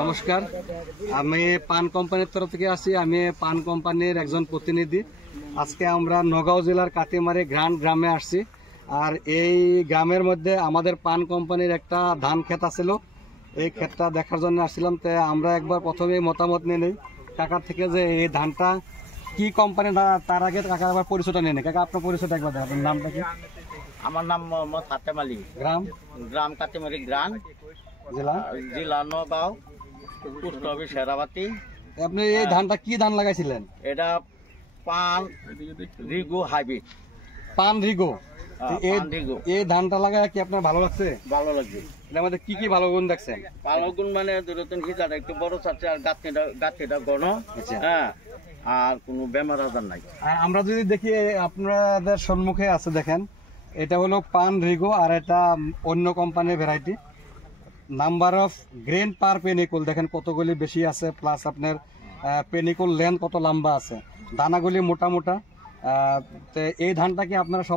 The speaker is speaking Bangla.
নমস্কার, আমি পান কোম্পানির তরফ থেকে আসি। আমি পান কোম্পানির একজন প্রতিনিধি। আজকে আমরা নগাঁও জেলার কাটিমারি গ্রামে আসছি। আর এই গ্রামের মধ্যে আমাদের পান কোম্পানির একটা ধান ক্ষেত আছিল। এই ক্ষেতটা দেখার জন্য আসছিলাম। তো আমরা একবার প্রথমেই মতামত নিয়ে নেই কাকার থেকে যে এই ধানটা কি কোম্পানি, তার আগে কাকা আবার পরিচয়টা নিয়ে নেই। কাকা, আপনার পরিচয়টা একবার দেন। আপনার নামটা কি? আমার নাম মোহাম্মদ হাতেম আলী। গ্রাম কাটিমারি, জেলা নগাঁও, পোস্ট অফিস শেরাবাতি। আপনি এই ধানটা কি ধান লাগাইছিলেন? এটা পান রিগো হাইব্রিড। পান রিগো। এই ধানটা লাগায় কি আপনার ভালো লাগছে? ভালো লাগছে। এর মধ্যে কি কি ভালো গুণ দেখছেন? ভালো গুণ মানে দুরতন হিসাটা একটু বড় চাচ্ছে, আর গাছটা ঘন। হ্যাঁ, আর কোনো বেমার আজার নাই। আর আমরা যদি দেখি আপনাদের সম্মুখে আছে, দেখেন এটা হলো পান রিগো, আর এটা অন্য কোম্পানির ভ্যারাইটি। নাম্বার অফ গ্রেন পার পেনিকুল দেখেন কতগুলি বেশি আছে, প্লাস আপনার পেনিকুল লেন্থ কত লম্বা আছে, দানাগুলি মোটা মোটা। এই ধানটা কি আপনারা সবাই